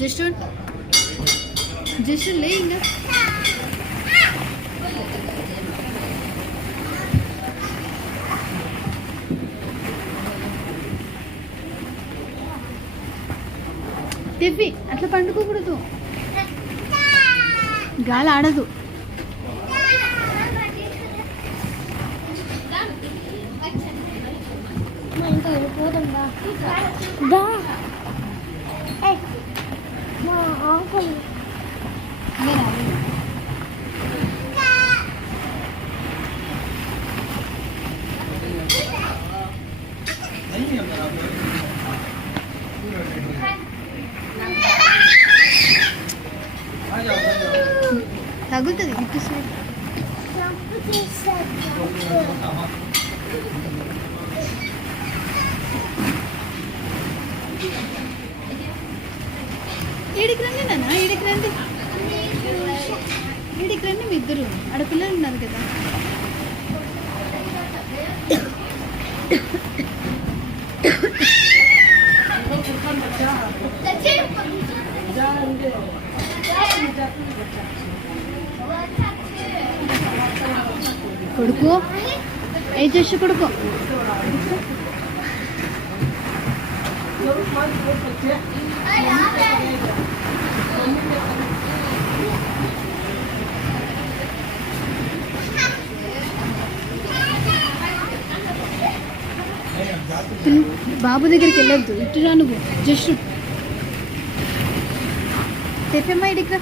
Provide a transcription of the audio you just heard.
Just just లే ఇంకా తెప్పి అట్లా పండుకోకూడదు, గాలి ఆడదు. తగులుతుంది ఇటు సైడ్. ఈడికి రండి నాన్న, ఈడికి రండి, ఈడికి రండి. మీ ఇద్దరు ఆడపిల్లలు ఉన్నారు కదా. కొడుకు ఏం చేసి కొడుకు బాబు దగ్గరికి వెళ్ళొద్దు, ఇట్టురా నువ్వు. జస్ట్ తెప్పమ్మా, ఇడికి రా.